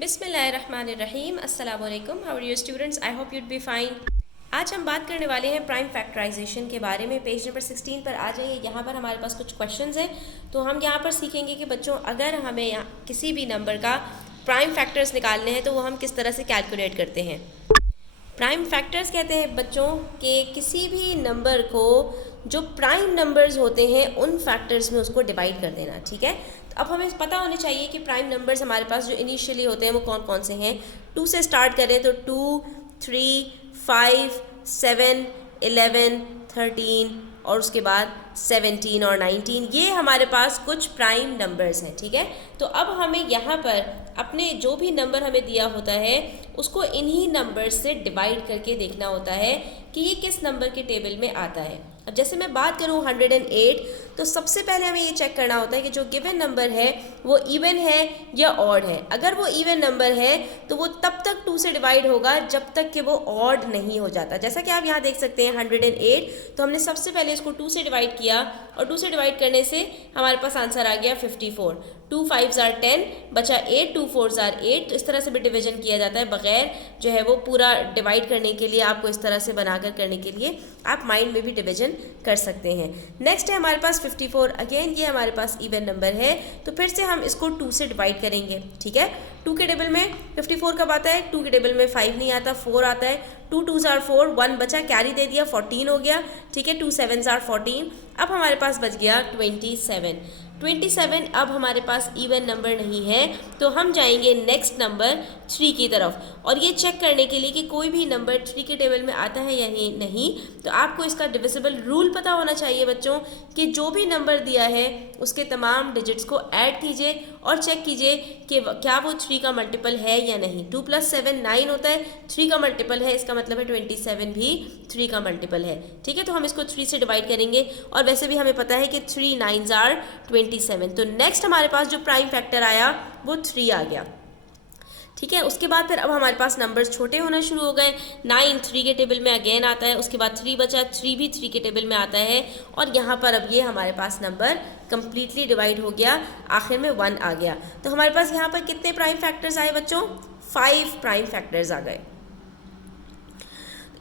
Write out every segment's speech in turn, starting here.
बिस्मिल्लाहिर्रहमानिर्रहीम अस्सलाम वालेकुम। How are you students, I hope you'd be fine. आज हम बात करने वाले हैं प्राइम फैक्टराइजेशन के बारे में। पेज नंबर 16 पर आ जाइए। यहाँ पर हमारे पास कुछ क्वेश्चंस हैं, तो हम यहाँ पर सीखेंगे कि बच्चों अगर हमें किसी भी नंबर का प्राइम फैक्टर्स निकालने हैं तो वो हम किस तरह से कैलकुलेट करते हैं। प्राइम फैक्टर्स कहते हैं बच्चों कि किसी भी नंबर को जो प्राइम नंबर्स होते हैं उन फैक्टर्स में उसको डिवाइड कर देना। ठीक है, तो अब हमें पता होना चाहिए कि प्राइम नंबर्स हमारे पास जो इनिशियली होते हैं वो कौन कौन से हैं। 2 से स्टार्ट करें तो 2, 3, 5, 7, 11, 13 और उसके बाद 17 और 19, ये हमारे पास कुछ प्राइम नंबर्स हैं। ठीक है, तो अब हमें यहाँ पर अपने जो भी नंबर हमें दिया होता है उसको इन्हीं नंबर्स से डिवाइड करके देखना होता है कि ये किस नंबर के टेबल में आता है। अब जैसे मैं बात करूँ 108, तो सबसे पहले हमें ये चेक करना होता है कि जो गिवन नंबर है वो इवन है या ऑड है। अगर वो इवन नंबर है तो वो तब तक 2 से डिवाइड होगा जब तक कि वो ऑड नहीं हो जाता। जैसा कि आप यहाँ देख सकते हैं 108, तो हमने सबसे पहले इसको 2 से डिवाइड किया और 2 से डिवाइड करने से हमारे पास आंसर आ गया 54। 2 5s are 10, बचा 8, 2 4s are 8। तो इस तरह से भी डिवीजन किया जाता है, बगैर जो है वो पूरा डिवाइड करने के लिए आपको इस तरह से बनाकर करने के लिए आप माइंड में भी डिवीजन कर सकते हैं। नेक्स्ट है हमारे पास 54। अगेन ये हमारे पास इवन नंबर है, तो फिर से हम इसको 2 से डिवाइड करेंगे। ठीक है, 2 के टेबल में 54 कब आता है? 2 के टेबल में 5 नहीं आता, 4 आता है। 2 2s are 4, 1 बचा, कैरी दे दिया, 14 हो गया। ठीक है, 2 7s are 14। अब हमारे पास बच गया 27। अब हमारे पास इवन नंबर नहीं है, तो हम जाएंगे नेक्स्ट नंबर 3 की तरफ, और ये चेक करने के लिए कि कोई भी नंबर 3 के टेबल में आता है या नहीं। तो आपको इसका डिविजिबल रूल पता होना चाहिए बच्चों कि जो भी नंबर दिया है उसके तमाम डिजिट्स को ऐड कीजिए और चेक कीजिए कि क्या वो 3 का मल्टीपल है या नहीं। 2 + 7 9 होता है, 3 का मल्टीपल है, इसका मतलब है 27 भी 3 का मल्टीपल है। ठीक है, तो हम इसको 3 से डिवाइड करेंगे, और वैसे भी हमें पता है कि 3 9s are 27। तो नेक्स्ट हमारे पास जो प्राइम फैक्टर आया वो 3 आ गया। ठीक है, उसके बाद फिर अब हमारे पास नंबर्स छोटे होना शुरू हो गए। 9 3 के टेबल में अगेन आता है, उसके बाद 3 बचा, 3 भी 3 के टेबल में आता है, और यहाँ पर अब ये हमारे पास नंबर कंप्लीटली डिवाइड हो गया, आखिर में 1 आ गया। तो हमारे पास यहाँ पर कितने प्राइम फैक्टर्स आए बच्चों? 5 प्राइम फैक्टर्स आ गए।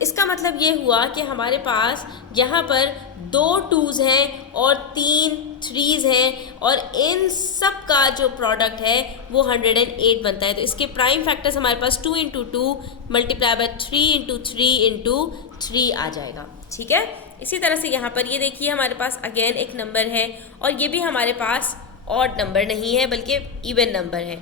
इसका मतलब ये हुआ कि हमारे पास यहाँ पर 2 2s हैं और 3 3s हैं, और इन सब का जो प्रोडक्ट है वो 108 बनता है। तो इसके प्राइम फैक्टर्स हमारे पास 2 × 2 मल्टीप्लाई बाय 3 × 3 × 3 आ जाएगा। ठीक है, इसी तरह से यहाँ पर ये देखिए हमारे पास अगेन एक नंबर है, और ये भी हमारे पास ऑड नंबर नहीं है बल्कि इवन नंबर है।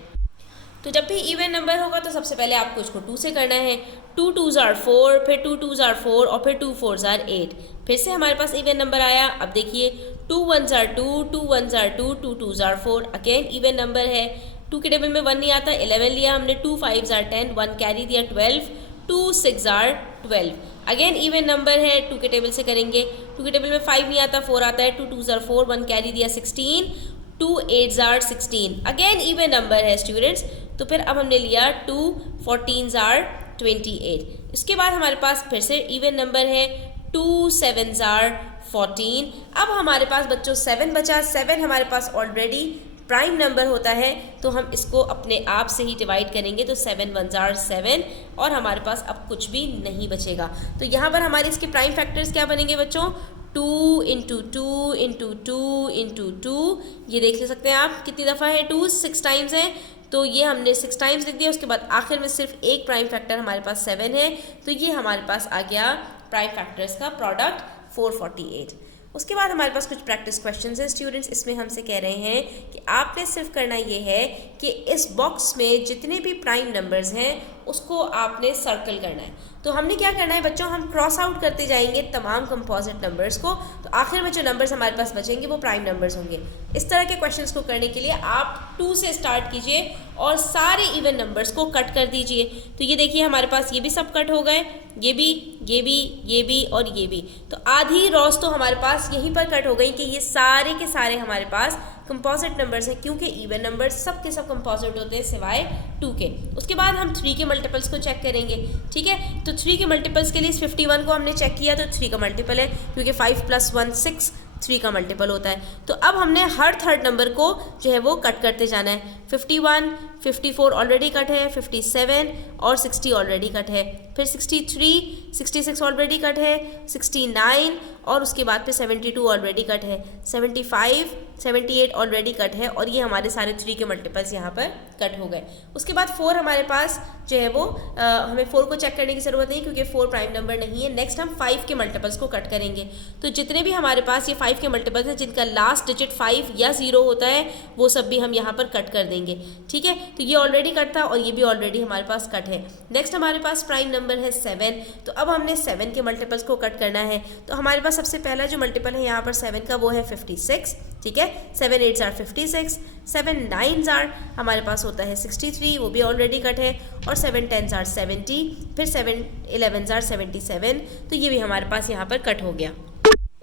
तो जब भी इवन नंबर होगा तो सबसे पहले आपको इसको 2 से करना है। 2 2s are 4, फिर 2 2s are 4 और फिर 2 4s are 8। फिर से हमारे पास इवन नंबर आया। अब देखिए 2 1s are 2, 2 1s are 2, 2 2s are 4, again even number है। 2 के टेबल में 1 नहीं आता, 11 लिया हमने। 2 5s are 10, 1 कैरी दिया, 12। 2 6s are 12, again even number है, 2 के टेबल से करेंगे। 2 के टेबल में 5 नहीं आता, 4 आता है। 2 2s are 4, 1 कैरी दिया, 16। 2 8s are 16, again even number है स्टूडेंट्स। तो फिर अब हमने लिया 2 14s are 28। इसके बाद हमारे पास फिर से इवन नंबर है, 2 7s are 14। अब हमारे पास बच्चों 7 बचा। 7 हमारे पास ऑलरेडी प्राइम नंबर होता है, तो हम इसको अपने आप से ही डिवाइड करेंगे, तो 7 1s are 7, और हमारे पास अब कुछ भी नहीं बचेगा। तो यहाँ पर हमारे इसके प्राइम फैक्टर्स क्या बनेंगे बच्चों? 2 × 2 × 2 × 2। ये देख ले सकते हैं आप कितनी दफ़ा है 2, 6 टाइम्स है, तो ये हमने 6 टाइम्स लिख दिया। उसके बाद आखिर में सिर्फ एक प्राइम फैक्टर हमारे पास 7 है, तो ये हमारे पास आ गया प्राइम फैक्टर्स का प्रोडक्ट 448। उसके बाद हमारे पास कुछ प्रैक्टिस क्वेश्चंस हैं स्टूडेंट्स। इसमें हमसे कह रहे हैं कि आपने सिर्फ करना ये है कि इस बॉक्स में जितने भी प्राइम नंबर्स हैं उसको आपने सर्कल करना है। तो हमने क्या करना है बच्चों, हम क्रॉस आउट करते जाएंगे तमाम कंपोजिट नंबर्स को, तो आखिर में जो नंबर्स हमारे पास बचेंगे वो प्राइम नंबर्स होंगे। इस तरह के क्वेश्चंस को करने के लिए आप 2 से स्टार्ट कीजिए और सारे इवन नंबर्स को कट कर दीजिए। तो ये देखिए हमारे पास ये भी सब कट हो गए, ये भी, ये भी, ये भी और ये भी। तो आधी रॉस तो हमारे पास यहीं पर कट हो गई कि ये सारे के सारे हमारे पास कंपोजिट नंबर्स हैं, क्योंकि इवन नंबर्स सब के सब कंपोजिट होते हैं सिवाय 2 के। उसके बाद हम 3 के मल्टीपल्स को चेक करेंगे। ठीक है, तो 3 के मल्टीपल्स के लिए इस 51 को हमने चेक किया, तो 3 का मल्टीपल है, क्योंकि 5 + 1 6 3 का मल्टीपल होता है। तो अब हमने हर थर्ड नंबर को जो है वो कट करते जाना है। 51, 54 ऑलरेडी कट है, 57 और 60 ऑलरेडी कट है, फिर 63, 66 ऑलरेडी कट है, 69 और उसके बाद फिर 72 ऑलरेडी कट है, 75, 78 ऑलरेडी कट है और ये हमारे सारे 3 के मल्टीपल्स यहाँ पर कट हो गए। उसके बाद 4 हमारे पास जो है वो हमें 4 को चेक करने की ज़रूरत नहीं क्योंकि 4 प्राइम नंबर नहीं है। नेक्स्ट हम 5 के मल्टीपल्स को कट करेंगे। तो जितने भी हमारे पास ये 5 के मल्टीपल्स हैं जिनका लास्ट डिजिट 5 या 0 होता है वो सब भी हम यहाँ पर कट कर देंगे, ठीक है। तो ये ऑलरेडी कट था और ये भी ऑलरेडी हमारे पास कट है। नेक्स्ट हमारे पास प्राइम नंबर है 7। तो अब हमने 7 के मल्टीपल्स को कट करना है। तो हमारे पास सबसे पहला जो मल्टीपल है यहाँ पर 7 का वो है 56, ठीक है। 7 8s are 56, 7 9s are हमारे पास होता है 63, वो भी ऑलरेडी कट है, और 7 10s are 70, फिर 7 11s are 77, तो ये भी हमारे पास यहाँ पर कट हो गया।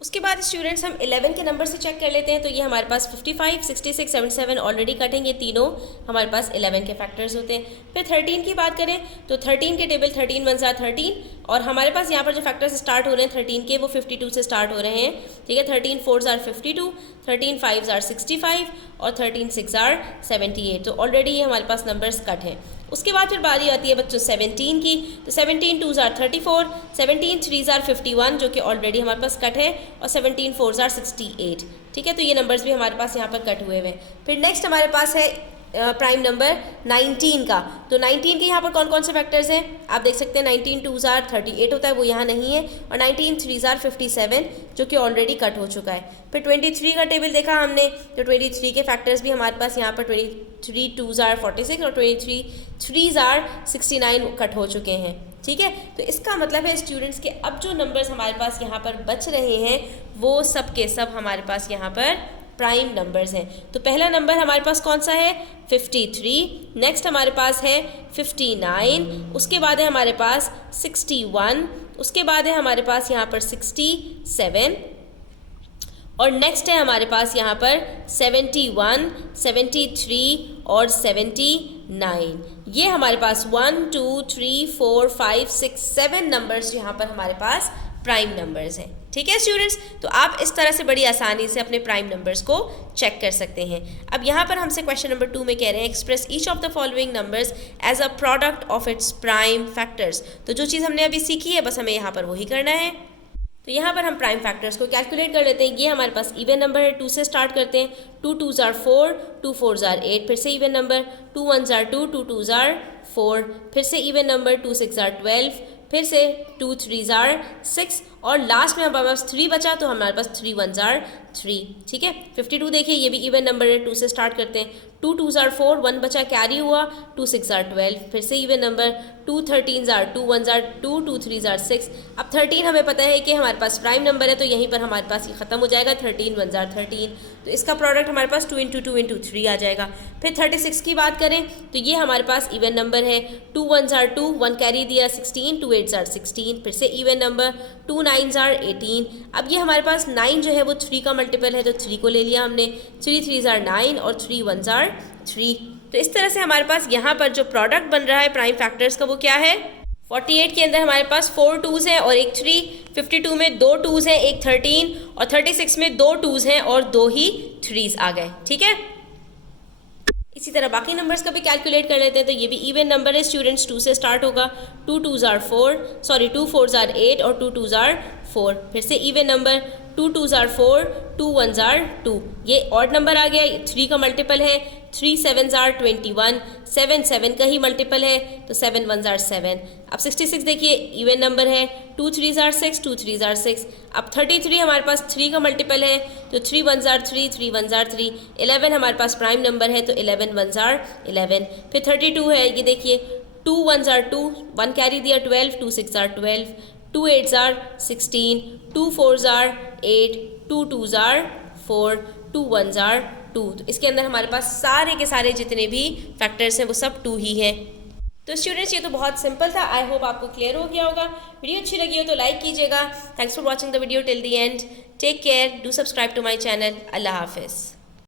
उसके बाद स्टूडेंट्स हम 11 के नंबर से चेक कर लेते हैं। तो ये हमारे पास 55, 66, 77 ऑलरेडी कटेंगे, तीनों हमारे पास 11 के फैक्टर्स होते हैं। फिर 13 की बात करें तो 13 के टेबल 13 1s are 13 और हमारे पास यहाँ पर जो फैक्टर्स स्टार्ट हो रहे हैं 13 के वो 52 से स्टार्ट हो रहे हैं, ठीक है। 13 4s are 52, 13 5s are 65 और 13 6s are 78, तो ऑलरेडी ये हमारे पास नंबर्स कट हैं। उसके बाद फिर बारी आती है बच्चों 17 की। तो 17 2s are 34, 17 3s are 51 जो कि ऑलरेडी हमारे पास कट है, और 17 4s are 68, ठीक है। तो ये नंबर्स भी हमारे पास यहाँ पर कट हुए हुए हैं। फिर नेक्स्ट हमारे पास है प्राइम नंबर 19 का। तो 19 के यहाँ पर कौन कौन से फैक्टर्स हैं आप देख सकते हैं। 19 2s are 38 होता है, वो यहाँ नहीं है, और 19 3s are 57 जो कि ऑलरेडी कट हो चुका है। फिर 23 का टेबल देखा हमने, तो 23 के फैक्टर्स भी हमारे पास यहाँ पर 23 2s are 46 और 23 3s are 69 कट हो चुके हैं, ठीक है। तो इसका मतलब है स्टूडेंट्स के अब जो नंबर्स हमारे पास यहाँ पर बच रहे हैं वो सब के सब हमारे पास यहाँ पर प्राइम नंबर्स हैं। तो पहला नंबर हमारे पास कौन सा है 53, नेक्स्ट हमारे पास है 59, उसके बाद है हमारे पास 61, उसके बाद है हमारे पास यहाँ पर 67 और नेक्स्ट है हमारे पास यहाँ पर 71, 73 और 79। ये हमारे पास 1 2 3 4 5 6 7 नंबर्स यहाँ पर हमारे पास प्राइम नंबर्स हैं, ठीक है स्टूडेंट्स। तो आप इस तरह से बड़ी आसानी से अपने प्राइम नंबर्स को चेक कर सकते हैं। अब यहाँ पर हमसे क्वेश्चन नंबर 2 में कह रहे हैं express each of the following numbers as a product of its prime factors. तो जो चीज़ हमने अभी सीखी है बस हमें यहाँ पर वही करना है। तो यहाँ पर हम प्राइम फैक्टर्स को कैलकुलेट कर लेते हैं। ये हमारे पास इवन नंबर है, 2 से स्टार्ट करते हैं। 2 2s are 4, 2 4s are 8, फिर से even number 2 1s are 2, 2 2s are 4, फिर से इवन नंबर 2 6s are 12, फिर से 2 3s are 6 और लास्ट में हमारे पास 3 बचा तो हमारे पास 3 1s are 3, ठीक है। 52 देखिए ये भी इवन नंबर है, 2 से स्टार्ट करते हैं। 2 2s are 4, 1 बचा कैरी हुआ, 2 6s are 12, फिर से even number 2 13s are 2 1s are 2, 2 3s are 6। अब 13 हमें पता है कि हमारे पास प्राइम नंबर है तो यहीं पर हमारे पास ये ख़त्म हो जाएगा, 13 1s are 13, तो इसका प्रोडक्ट हमारे पास 2 × 2 × 3 आ जाएगा। फिर 36 की बात करें तो ये हमारे पास इवन नंबर है, 2 1s are 2, 1 कैरी दिया 16, 2 8s are 16, फिर से इवन नंबर 2 9s are 18। अब ये हमारे पास 9 जो है वो 3 का मल्टीपल है तो 3 को ले लिया हमने, 3 3s are 9 और 3 1s are 3। तो इस तरह से हमारे पास यहाँ पर जो प्रोडक्ट बन रहा है प्राइम फैक्टर्स का वो क्या है 48 के अंदर हमारे पास 4 2s हैं और एक 3, 52 में 2 2s हैं एक 13 और 36 में 2 2s हैं और 2 ही 3s आ गए, ठीक है। इसी तरह बाकी नंबर्स का भी कैलकुलेट कर लेते हैं। तो ये भी इवन नंबर है स्टूडेंट्स, 2 से स्टार्ट होगा। 2 2s are 4, sorry 2 4s are 8 और 2 2s are 4, फिर से even number 2 2s are 4, 2 1s are 2, ये ऑड नंबर आ गया, 3 का मल्टीपल है। 3 7s are 21, 7 7 का ही मल्टीपल है तो 7 1s are 7। अब 66 देखिए इवन नंबर है, 2 3s are 6, 2 3s are 6। अब 33 हमारे पास 3 का मल्टीपल है तो 3 1s are 3, 3 1s are 3। 11 हमारे पास प्राइम नंबर है तो 11 1s are 11। फिर 32 है, ये देखिए 2 1s are 2, 1 कैरी दिया 12, 2 6s are 12, 2 8s are 16, 2 4s are 8, 2 2s are 4, 2 1s are 2। तो इसके अंदर हमारे पास सारे के सारे जितने भी फैक्टर्स हैं वो सब 2 ही हैं। तो स्टूडेंट्स ये तो बहुत सिंपल था, आई होप आपको क्लियर हो गया होगा। वीडियो अच्छी लगी हो तो लाइक कीजिएगा। Thanks for watching the video till the end. Take care, do subscribe to my channel. अल्लाह हाफिज़।